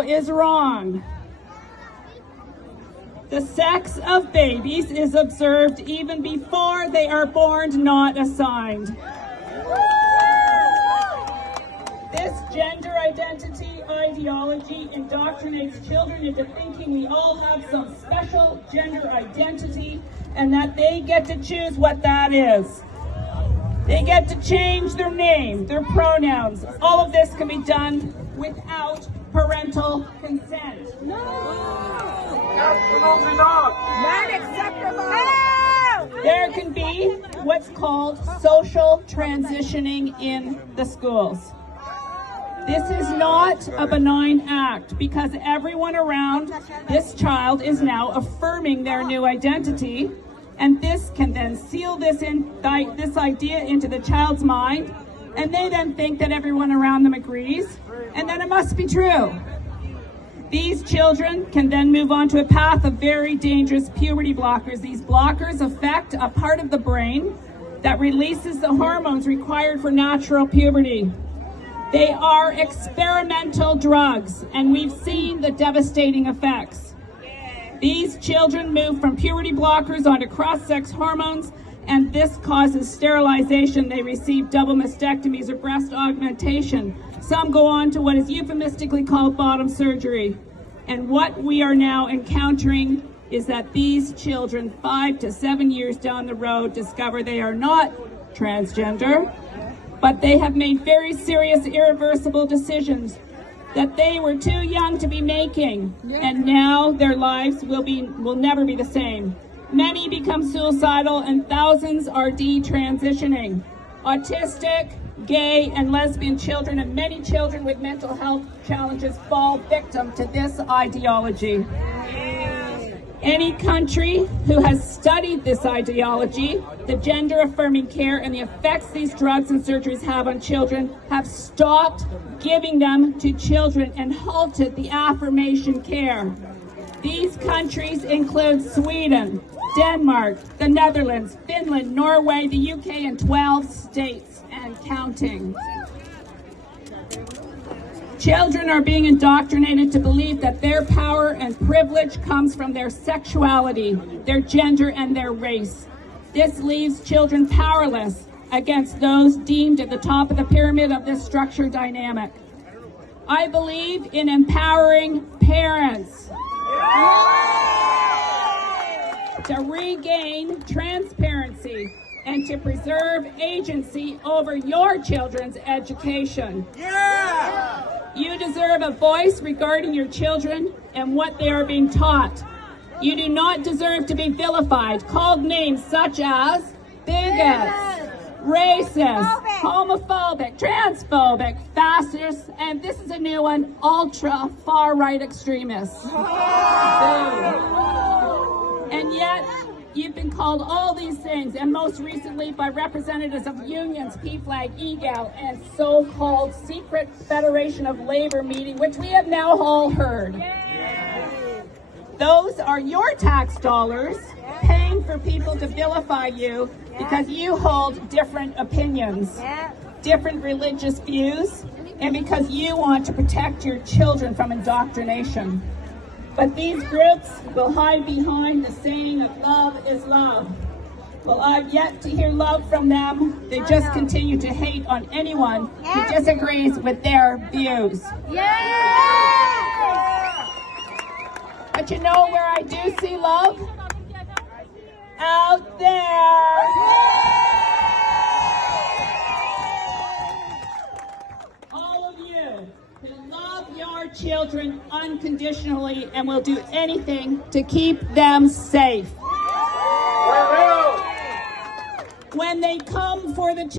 is wrong. The sex of babies is observed even before they are born, not assigned. This gender identity ideology indoctrinates children into thinking we all have some special gender identity and that they get to choose what that is. They get to change their name, their pronouns. All of this can be done without parental consent. No! Absolutely not! Not acceptable! There can be what's called social transitioning in the schools. This is not a benign act because everyone around this child is now affirming their new identity, and this can then seal this idea into the child's mind, and they then think that everyone around them agrees, and then it must be true. These children can then move on to a path of very dangerous puberty blockers. These blockers affect a part of the brain that releases the hormones required for natural puberty. They are experimental drugs, and we've seen the devastating effects. These children move from puberty blockers onto cross-sex hormones, and this causes sterilization. They receive double mastectomies or breast augmentation. Some go on to what is euphemistically called bottom surgery. And what we are now encountering is that these children, 5 to 7 years down the road, discover they are not transgender, but they have made very serious, irreversible decisions that they were too young to be making, and now their lives will never be the same. Many become suicidal, and thousands are detransitioning. Autistic, gay, and lesbian children, and many children with mental health challenges fall victim to this ideology. Any country who has studied this ideology, the gender-affirming care, and the effects these drugs and surgeries have on children have stopped giving them to children and halted the affirmation care. These countries include Sweden, Denmark, the Netherlands, Finland, Norway, the UK, and 12 states and counting. Children are being indoctrinated to believe that their power and privilege comes from their sexuality, their gender, and their race. This leaves children powerless against those deemed at the top of the pyramid of this structure dynamic. I believe in empowering parents to regain transparency and to preserve agency over your children's education. Yeah! You deserve a voice regarding your children and what they are being taught. You do not deserve to be vilified, called names such as bigots, racist, homophobic, transphobic, fascist, and this is a new one, ultra far-right extremists. And yet, you've been called all these things, and most recently by representatives of unions, PFLAG, EGAL, and so-called secret Federation of Labor meeting, which we have now all heard. Those are your tax dollars paying for people to vilify you because you hold different opinions, different religious views, and because you want to protect your children from indoctrination. But these groups will hide behind the saying of love is love. Well, I've yet to hear love from them. They just continue to hate on anyone who disagrees with their views. But you know where I do see love? Out there. All of you who love your children unconditionally and will do anything to keep them safe. When they come for the